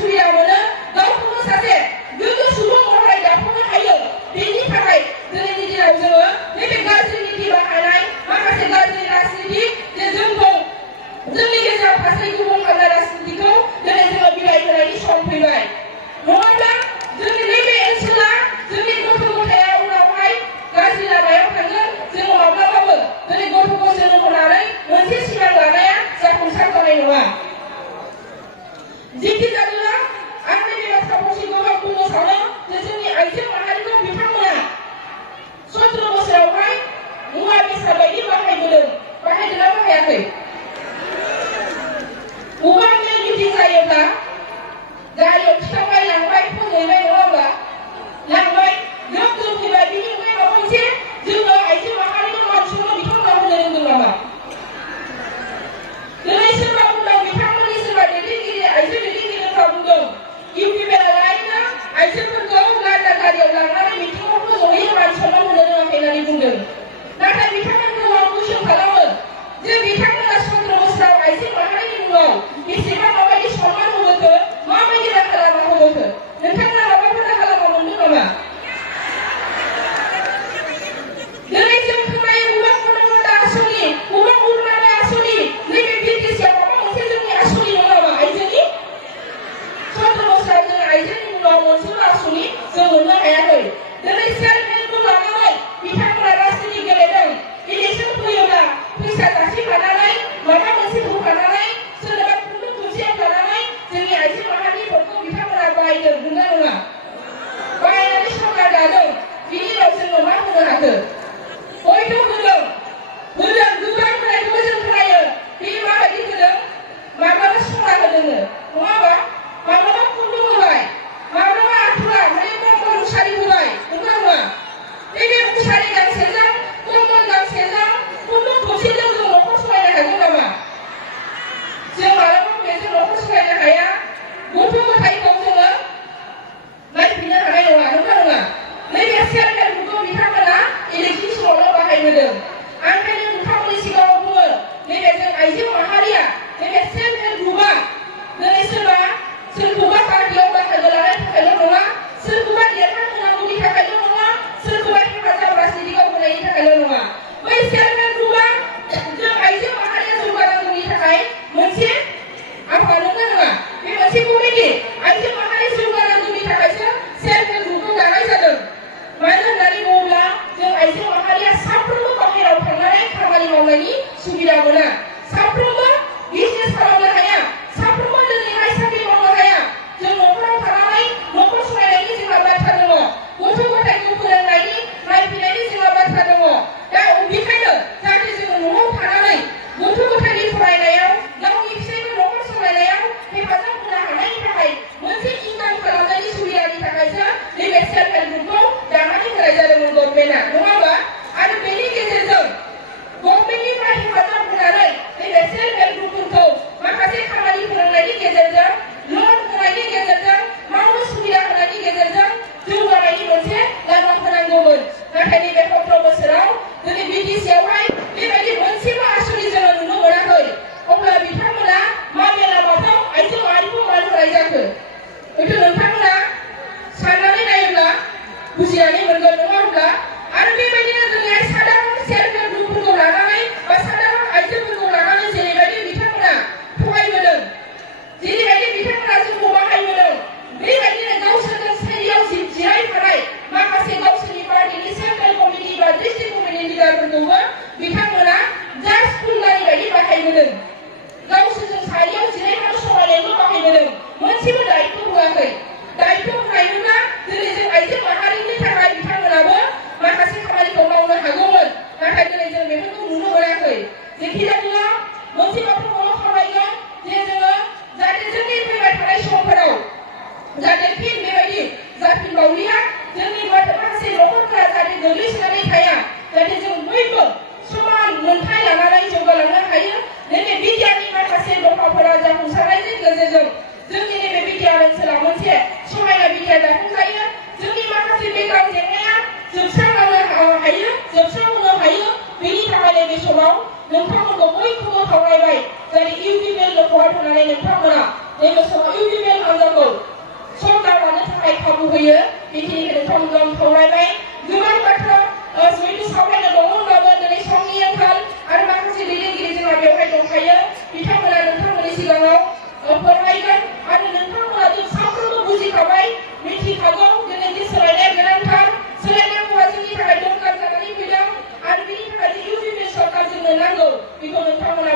सुबिदा मोनो गावखौनो सासे गोग्गो सुबुं महरै दाफुंनो हायो बेनि थाखाय दिनैनि दिनाव जोङो नैबे गाज्रि नीति बाहायनाय माखासे गाज्रि राजनिति जे जोंखौ जोंनि गेजेराव फारसे गुबुन खालामनाय राजनितिखौ दिनै जोङो बिलाइ होनायनि सम फैबाय नङाब्ला जोंनि नैबे ओनसोला जोंनि गथ' गथाया उनावहाय गाज्रि लामायाव थांगोन जोङो माब्लाबाबो दिनै गथ'खौ जोनोम होनानै मोनसे सिमां लानाया जाफुंसार जानाय नङा जेखि जादोला आं नैबे बाथ्रा फंसेखौ बुंनो सानो जे जोंनि आइजो माहारिखौ बिथांमोना 17 बोसोरावहाय मुवा बेसाद बायदि बाहायबोदों बाहायदोंना बाहायाखै बबेबा मेल मिटिं जायोब्ला गारियाव थिखांबाय लांबाय फोजोबबाय नङा होमबा लांबाय ग्रोब ग्रोब फैबाय बिनि अनगायै माबा मोनसे जोङो आइजो माहारिखौ मान सनमान बिथांमोना होनो रोंदों नामा दिनै सोरबा बुंदों बिथांमोननि सोरबा दैदेनगिरि आइजो दैदेनगिरिफ्रा बुंदों इउपिपिएल लायनो आइजोफोरखौ लांदां गारियाव लांनानै मिटिंआव फोजोबहैयो मान सनमान होनो रोङाखै होननानै बुंदों नाथाय बिथांमोनखौ आं कुइसन खालामो जे बिथांमोना 17 बोसोराव आइजो माहारिनि मुङाव बेसेबां माबायदि सनमान होबोखो माबायदि राहा लामा होबोखो नोंथांमोना माबाफोर राहा लामा मोनदों नामा दिनै जों खोनायो बबेबा खनदा आसनि बबेबा उरुनाय आसनि नैबे बिटिसिआव माबा मोनसे जोंनि आसनि दं नामा आइजोनि 17 बोसोराव जों आइजोनि मुङाव मोनसेबो आसनि जों मोननो हायाखै दिनै सेल्फ हेल्पखौ लानानै बिथांमोना राजनिति गेलेदों इलेक्सन फैयोब्ला फैसा दासिफानानै माबा मोनसे होफानानै सोरबा खुन्दुं खुन्थिया फानानै जोंनि आइजो माहारिफोरखौ बिथांमोना बायदों नंगौना नङा बायनानै सरकार दादों बिनि उनाव जोङो मा होनो हाखो हयथ' होदों गोबां होनायखौबो जों खोनायो बे माबायदि होदों माब्लाबा सना होदोंनो नङा होमबा माब्लाबा खुन्दुं होबाय माब्लाबा आथुरा माने कम्बल मुसारि होबाय नंगौना नङा नैबे मुसारि गांसेजों कम्बल गांसेजों खुन्दुं थोबसेजों जों न'खर सालायनो हागोन नामा जों मालाबा बेजों न'खर सालायनो हाया गथ' गथायखौ जोङो नायफिननो हानाय नङा नंगौना नङा नैबे सेल्फ हेल्पखौ बिथांमोना इलेक्सन समावल' बाहायबोदों आं ओंखायनो नोंथांमोननि सिगाङाव बुङो नैबे जों आइजो माहारिया नैबे सेल्फ हेल्प ग्रुपआ दिनै सोरखौबा पार्टियाव बाहागो लानायनि थाखायल' नङा सोरखौबा देरहाहोनांगौनि थाखायल' नङा सोरखौबा हेफाजाब राजनितिआव होनायनि थाखायल' नङा बै सेल्फ हेल्प ग्रुपआ जों आइजो माहारिया जौगानांगौनि थाखाय मोनसे आफाद नंगौना नङा बे मोनसे कमिटि आइजो माहारि जौगानांगौनि थाखायसो सेल्फ हेल्प ग्रुपखौ दानाय जादों मानो होननानै बुङोब्ला जों आइजो माहारिया साफ्रोमबो बाहेरायाव थांनानै खामानि मावनायनि सुबिदा मोना साफ्रोमबो बिजनेस खालामनो हाया साफ्रोमबो दिनैहाय साख्रि मावनो हाया जों न'खराव थानानै न'खर सालायनायनि जोंहा बाथ्रा दङ गथ' गथायखौ फोरोंनायनि नायफिननायनि जोंहा बाथ्रा दङ दा बेखायनो जाहाथे जोङो न'आव थानानै गथ' गथायनि फरायनायाव गावनि फिसायनि न'खर सालायनायाव हेफाजाब होनो हानायनि थाखाय मोनसे इनकाम खालामनायनि सुबिदानि थाखायसो नैबे सेल्फ हेल्प ग्रुपखौ दानानै होनाय जादोंमोन गभर्नमेन्टआ नङा होमबा आरो बेनि गेजेरजों गभर्नमेन्टनिफ्राय हेफाजाब होनानै नैबे सेल्फ हेल्प ग्रुपफोरखौ माखासे खामानि फोरोंनायनि गेजेरजों लन होनायनि गेजेरजों मावनो सुबिदा होनायनि गेजेरजों जौगानायनि मोनसे लामा होनांगौमोन नाथाय नैबे 17 बोसोराव दिनै बिटिसिआवहाय बेबायदि मोनसेबो आसनि जोङो नुनो मोनाखै अब्ला बिथांमोना माबे लामाजों आइजो माहारिखौ मान होनाय जाखो हयथ' नोंथांमोना साननानै नायोब्ला बुजिनानै मोनगोन नङा होनब्ला आरो बेबायदिनो दिनैहाय साधारन सेल्फ हेल्प ग्रुपफोरखौ लानानै बा साधारन आइजोफोरखौ लानानै जेरैबायदि बिथांमोना थगायबोदों जेरैबायदि बिथांमोना जोंखौ बाहायबोदों बेबायदिनो गावसोरजों सारियाव जिरायफानाय माखासे गावसोरनि पार्टिनि सेन्ट्रेल कमिटि बा डिस्ट्रिक्ट कमिटि लिडारफोरखौबो बिथांमोना जास्ट खुलनाय बायदि बाहायबोदों गावसोरजों सारियाव जिरायनानै समायनायल' बाहायबोदों मोनसेबो दायित्व होआखै दायित्व होनायमोनब्ला दिनै जों आइजो माहारिनि थाखाय बिथांमोनाबो माखासे खामानिखौ मावनो हागौमोन नाथाय दिनै जों बेफोरखौ नुनो मोनाखै जेखि जाया मोनसे बाथ्राखौल' खावलायगोन जे जोङो जाहाथे जोंनि फैबाय थानाय समफोराव जाहाथे फिन बेबायदि जाफिनबावलिया जोंनि माखासे न'खरफोरा जाहाथे गोग्लैसोनानै थाया जाहाथे जों बयबो समान मोनथाय लानानै जौगालांनो हायो नैबे बिगियाननि माखासे दफाफोरा जाफुंसारनायनि गेजेरजों जोंनि नैबे बिगियान ओनसोला मोनसे समायना बिगियान दाफुंजायो जोंनि माखासे बेकार जेंनाया जोबस्रांहोनो हायो बेनि थाखाय नैबे समाव नोंथांमोनखौ बयखौबो खावलायबाय जेरै इउपिपिएल लोगोआव थानानै नोंथांमोना नैबे समाव इउपिपिएल हान्जाखौ 보는 타고난